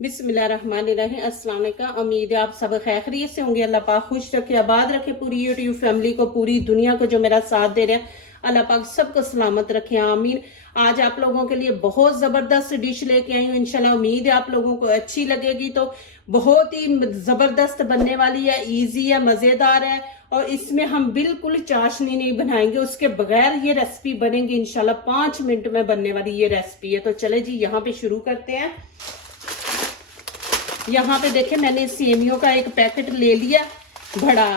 बिस्मिल्लाहिर्रहमानिर्रहीम। अस्सलाम वालेकुम। उम्मीद है आप सब खैरियत से होंगे। अल्लाह पाक खुश रखे, आबाद रखे पूरी यूट्यूब फैमिली को, पूरी दुनिया को जो मेरा साथ दे रहे हैं। अल्लाह पाक सबको सलामत रखे, आमीन। आज आप लोगों के लिए बहुत ज़बरदस्त डिश लेके आई हूँ। इंशाल्लाह उम्मीद है आप लोगों को अच्छी लगेगी। तो बहुत ही ज़बरदस्त बनने वाली है, ईजी है, मज़ेदार है। और इसमें हम बिल्कुल चाशनी नहीं बनाएंगे, उसके बगैर ये रेसिपी बनेगी इंशाल्लाह। 5 मिनट में बनने वाली ये रेसिपी है। तो चले जी यहाँ पे शुरू करते हैं। यहाँ पे देखें मैंने सेमियों का एक पैकेट ले लिया बड़ा।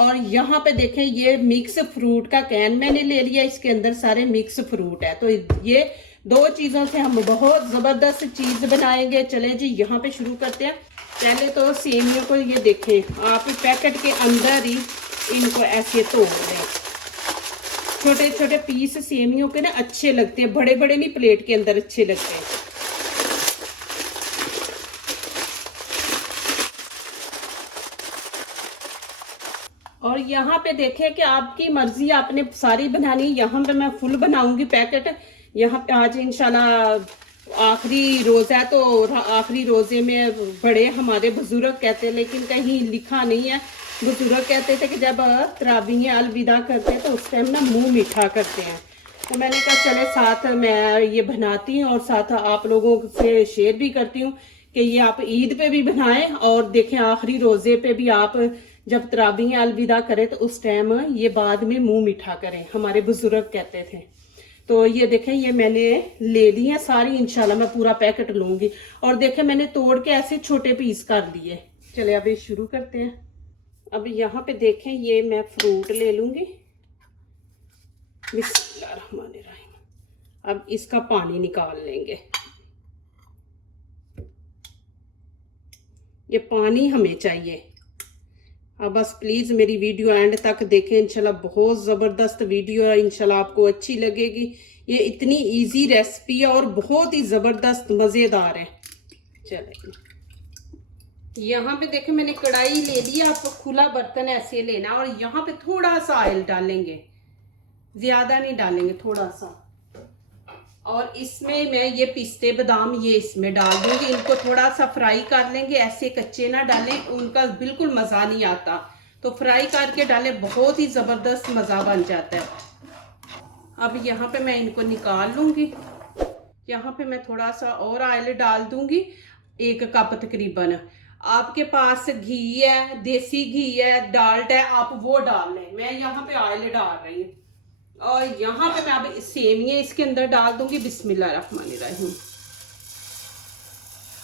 और यहाँ पे देखें ये मिक्स फ्रूट का कैन मैंने ले लिया, इसके अंदर सारे मिक्स फ्रूट है। तो ये दो चीज़ों से हम बहुत ज़बरदस्त चीज़ बनाएंगे। चले जी यहाँ पे शुरू करते हैं। पहले तो सेमियों को ये देखें, आप पैकेट के अंदर ही इनको ऐसे तोड़ लें। छोटे छोटे पीस सेमियों के ना अच्छे लगते हैं, बड़े बड़े नहीं, प्लेट के अंदर अच्छे लगते हैं। और यहाँ पे देखें कि आपकी मर्जी, आपने सारी बनानी। यहाँ पे मैं फुल बनाऊंगी पैकेट। यहाँ पे आज इंशाल्लाह आखिरी रोज़ा है, तो आखिरी रोज़े में बड़े हमारे बुजुर्ग कहते हैं, लेकिन कहीं लिखा नहीं है। बुजुर्ग कहते थे कि जब तरावीह अलविदा करते हैं तो उस टाइम ना मुंह मीठा करते हैं। तो मैंने कहा चले साथ मैं ये बनाती हूँ और साथ आप लोगों से शेयर भी करती हूँ कि ये आप ईद पे भी बनाएं और देखें आखिरी रोज़े पे भी आप जब तरावीह अलविदा करें तो उस टाइम ये बाद में मुंह मीठा करें, हमारे बुजुर्ग कहते थे। तो ये देखें ये मैंने ले ली है सारी, इंशाल्लाह मैं पूरा पैकेट लूंगी। और देखें मैंने तोड़ के ऐसे छोटे पीस कर लिए। चले अब ये शुरू करते हैं। अब यहाँ पे देखें ये मैं फ्रूट ले लूंगी। बिस्मिल्लाहिर्रहमानिर्रहीम। अब इसका पानी निकाल लेंगे। ये पानी हमें चाहिए। अब बस प्लीज़ मेरी वीडियो एंड तक देखें, इंशाल्लाह बहुत ज़बरदस्त वीडियो है, इंशाल्लाह आपको अच्छी लगेगी। ये इतनी इजी रेसिपी है और बहुत ही ज़बरदस्त मज़ेदार है। चलिए यहाँ पे देखें मैंने कढ़ाई ले ली। आप खुला बर्तन ऐसे लेना और यहाँ पे थोड़ा सा ऑयल डालेंगे, ज़्यादा नहीं डालेंगे, थोड़ा सा। और इसमें मैं ये पिस्ते बादाम ये इसमें डाल दूंगी। इनको थोड़ा सा फ्राई कर लेंगे, ऐसे कच्चे ना डालें, उनका बिल्कुल मज़ा नहीं आता। तो फ्राई करके डालें, बहुत ही ज़बरदस्त मज़ा बन जाता है। अब यहाँ पे मैं इनको निकाल लूँगी। यहाँ पे मैं थोड़ा सा और ऑयल डाल दूँगी, 1 कप तकरीबन। आपके पास घी है, देसी घी है, डाल्डा है, आप वो डाल लें। मैं यहाँ पे ऑयल डाल रही हूँ। और यहाँ पे मैं अब सेमियां इसके अंदर डाल दूंगी। बिस्मिल्लाहिर्रहमानिर्रहीम।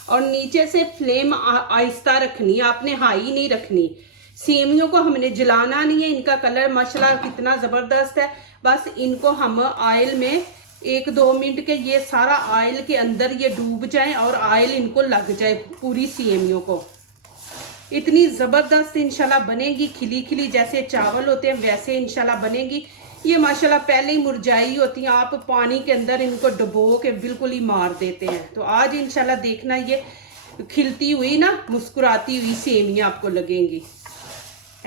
और नीचे से फ्लेम आहिस्ता रखनी, आपने हाई नहीं रखनी। सेमियों को हमने जलाना नहीं है। इनका कलर माशाल्लाह कितना ज़बरदस्त है। बस इनको हम ऑयल में 1-2 मिनट के ये सारा ऑयल के अंदर ये डूब जाए और ऑयल इनको लग जाए पूरी सेमियों को। इतनी ज़बरदस्त इंशाल्लाह बनेगी, खिली खिली जैसे चावल होते हैं वैसे इंशाल्लाह बनेगी। ये माशाल्लाह पहले ही मुरझाई होती हैं, आप पानी के अंदर इनको डुबो के बिल्कुल ही मार देते हैं। तो आज इंशाल्लाह देखना ये खिलती हुई ना मुस्कुराती हुई सेमियां आपको लगेंगी।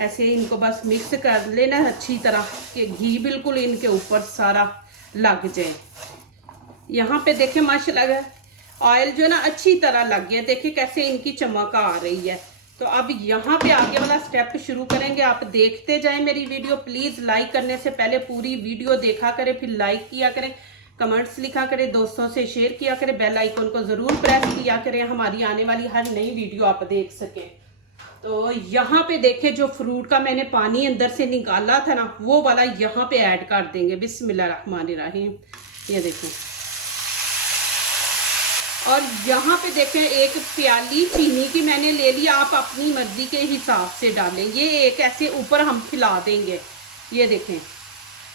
ऐसे इनको बस मिक्स कर लेना अच्छी तरह कि घी बिल्कुल इनके ऊपर सारा लग जाए। यहाँ पे देखें माशाल्लाह ऑयल जो है ना अच्छी तरह लग गया। देखें कैसे इनकी चमक आ रही है। तो अब यहाँ पे आगे वाला स्टेप शुरू करेंगे। आप देखते जाएं मेरी वीडियो। प्लीज़ लाइक करने से पहले पूरी वीडियो देखा करें, फिर लाइक किया करें, कमेंट्स लिखा करें, दोस्तों से शेयर किया करें, बेल आइकन को ज़रूर प्रेस किया करें, हमारी आने वाली हर नई वीडियो आप देख सकें। तो यहाँ पे देखें जो फ्रूट का मैंने पानी अंदर से निकाला था ना, वो वाला यहाँ पे ऐड कर देंगे। बिस्मिल्लाहिर्रहमानिर्रहीम। ये देखें। और यहाँ पे देखें 1 प्याली चीनी की मैंने ले लिया। आप अपनी मर्जी के हिसाब से डालें। ये एक ऐसे ऊपर हम खिला देंगे। ये देखें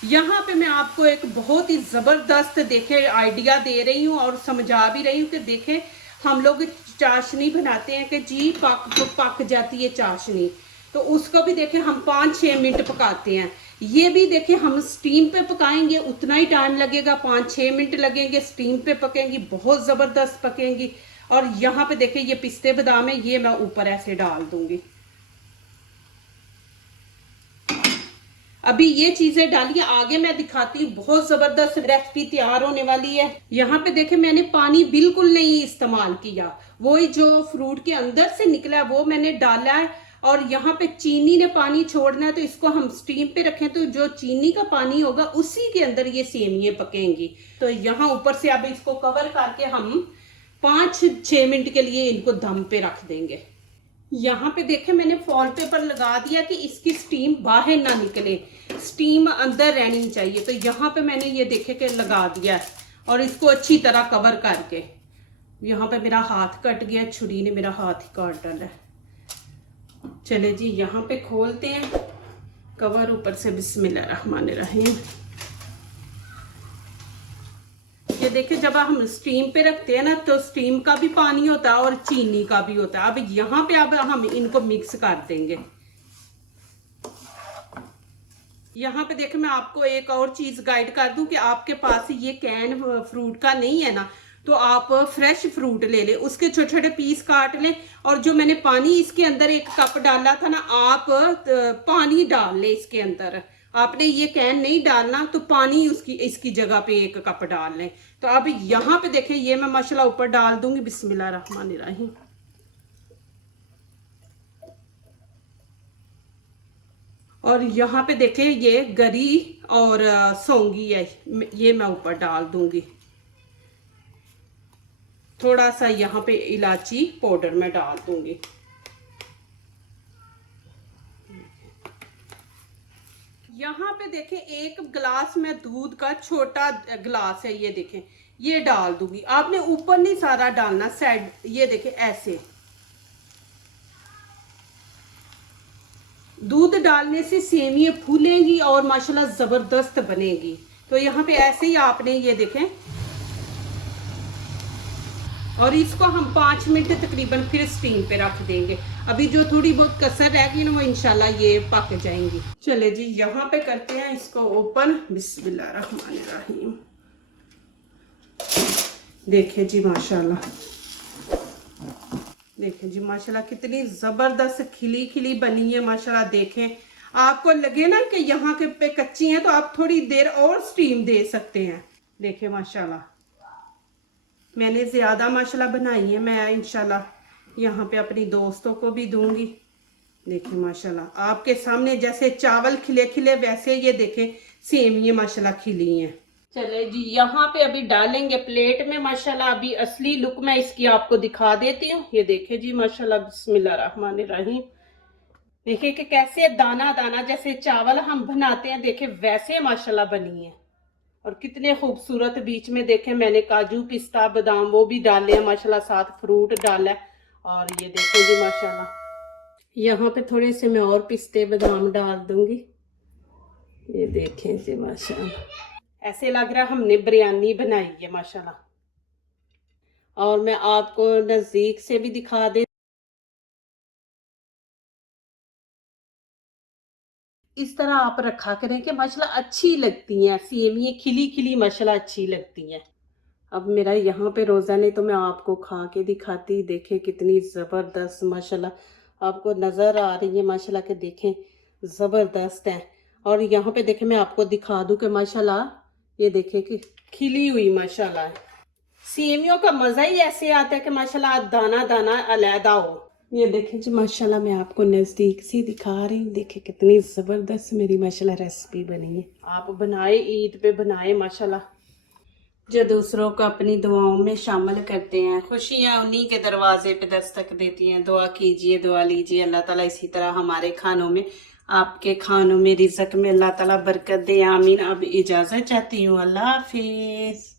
यहाँ पे मैं आपको एक बहुत ही ज़बरदस्त देखें आइडिया दे रही हूँ और समझा भी रही हूँ कि देखें हम लोग चाशनी बनाते हैं कि जी पक जाती है चाशनी, तो उसको भी देखें हम 5-6 मिनट पकाते हैं। ये भी देखें हम स्टीम पे पकाएंगे, उतना ही टाइम लगेगा, 5-6 मिनट लगेंगे। स्टीम पे पकेंगी, बहुत ज़बरदस्त पकेंगी। और यहाँ पे देखें ये पिस्ते बादाम है, ये मैं ऊपर ऐसे डाल दूंगी। अभी ये चीजें डालिए, आगे मैं दिखाती हूँ। बहुत जबरदस्त रेसिपी तैयार होने वाली है। यहाँ पे देखे मैंने पानी बिल्कुल नहीं इस्तेमाल किया, वही जो फ्रूट के अंदर से निकला है वो मैंने डाला है। और यहाँ पे चीनी ने पानी छोड़ना है, तो इसको हम स्टीम पे रखें तो जो चीनी का पानी होगा उसी के अंदर ये सेमियां पकेंगी। तो यहाँ ऊपर से अब इसको कवर करके हम 5-6 मिनट के लिए इनको दम पे रख देंगे। यहाँ पे देखे मैंने फॉल पेपर लगा दिया कि इसकी स्टीम बाहर ना निकले, स्टीम अंदर रहनी चाहिए। तो यहाँ पे मैंने ये देखे कि लगा दिया है और इसको अच्छी तरह कवर करके। यहाँ पे मेरा हाथ कट गया, छुरी ने मेरा हाथ ही काट डाला है। चले जी यहाँ पे खोलते हैं कवर ऊपर से। बिस्मिल्लाहिर्रहमानिर्रहीम। ये देखिए जब हम स्टीम पे रखते हैं ना तो स्टीम का भी पानी होता है और चीनी का भी होता है। अब यहाँ पे अब हम इनको मिक्स कर देंगे। यहाँ पे देखे मैं आपको एक और चीज गाइड कर दूं कि आपके पास ये कैन फ्रूट का नहीं है ना, तो आप फ्रेश फ्रूट ले लें, उसके छोटे छोटे पीस काट लें। और जो मैंने पानी इसके अंदर 1 कप डाला था ना, आप पानी डाल लें इसके अंदर। आपने ये कैन नहीं डालना तो पानी उसकी इसकी जगह पे 1 कप डाल लें। तो अब यहाँ पे देखें ये मैं मसाला ऊपर डाल दूंगी। बिस्मिल्लाहिर्रहमानिर्रहीम। और यहाँ पे देखें ये गरी और सौंगी है, ये मैं ऊपर डाल दूंगी। थोड़ा सा यहाँ पे इलायची पाउडर में डाल दूंगी। यहाँ पे देखें 1 गिलास में दूध का छोटा गिलास है, ये देखें ये डाल दूंगी। आपने ऊपर नहीं सारा डालना, साइड ये देखें ऐसे। दूध डालने से सेमियां फूलेंगी और माशाल्लाह जबरदस्त बनेगी। तो यहाँ पे ऐसे ही आपने ये देखें, और इसको हम 5 मिनट तकरीबन फिर स्टीम पे रख देंगे। अभी जो थोड़ी बहुत कसर रह गई ना वो इंशाल्लाह ये पक जाएंगी। चले जी यहाँ पे करते हैं इसको ओपन। बिस्मिल्लाहिर्रहमानिर्रहीम। देखें जी माशाल्लाह, देखें जी माशाल्लाह कितनी जबरदस्त खिली खिली बनी है माशाल्लाह। देखें आपको लगे ना कि यहाँ के पे कच्ची हैं तो आप थोड़ी देर और स्टीम दे सकते हैं। देखें माशाल्लाह मैंने ज़्यादा माशाल्लाह बनाई है, मैं इंशाल्लाह यहाँ पे अपनी दोस्तों को भी दूंगी। देखिए माशाल्लाह आपके सामने जैसे चावल खिले खिले वैसे ये देखें सेमियां माशाल्लाह खिली हैं। चले जी यहाँ पे अभी डालेंगे प्लेट में माशाल्लाह। अभी असली लुक मैं इसकी आपको दिखा देती हूँ। ये देखे जी माशाल्लाह। बिस्मिल्लाहिर्रहमानिर्रहीम। देखिए कि कैसे दाना दाना जैसे चावल हम बनाते हैं, देखे वैसे माशाल्लाह बनी है। और कितने खूबसूरत बीच में देखें मैंने काजू पिस्ता बादाम वो भी डाले हैं माशाल्लाह, साथ फ्रूट डाला है। और ये देखें जी माशाल्लाह यहाँ पे थोड़े से मैं और पिस्ते बादाम डाल दूंगी। ये देखें जी माशाल्लाह ऐसे लग रहा है हमने बिरयानी बनाई है माशाल्लाह। और मैं आपको नजदीक से भी दिखा दे। इस तरह आप रखा करें कि माशाल्लाह अच्छी लगती हैं सेमियां खिली खिली माशाल्लाह अच्छी लगती हैं। अब मेरा यहाँ पे रोज़ा नहीं तो मैं आपको खा के दिखाती। देखें कितनी ज़बरदस्त माशाल्लाह आपको नज़र आ रही है माशाल्लाह के देखें ज़बरदस्त है। और यहाँ पे देखें मैं आपको दिखा दूँ कि माशाल्लाह ये देखें कि खिली हुई माशाल्लाह सेमियों का मज़ा ही ऐसे आता है कि माशाल्लाह दाना दाना अलहदा हो। ये देखें जी माशाल्लाह मैं आपको नज़दीक से दिखा रही हूँ। देखें कितनी ज़बरदस्त मेरी माशाल्लाह रेसिपी बनी है। आप बनाए ईद पे बनाए माशाल्लाह, जो दूसरों को अपनी दुआओं में शामिल करते हैं। खुशियाँ उन्हीं के दरवाजे पे दस्तक देती हैं। दुआ कीजिए, दुआ लीजिए, अल्लाह ताला इसी तरह हमारे खानों में, आपके खानों में, रिज़्क़ में अल्लाह ताला बरकत दे। आमीन। अब इजाज़त चाहती हूँ। अल्लाह हाफिज़।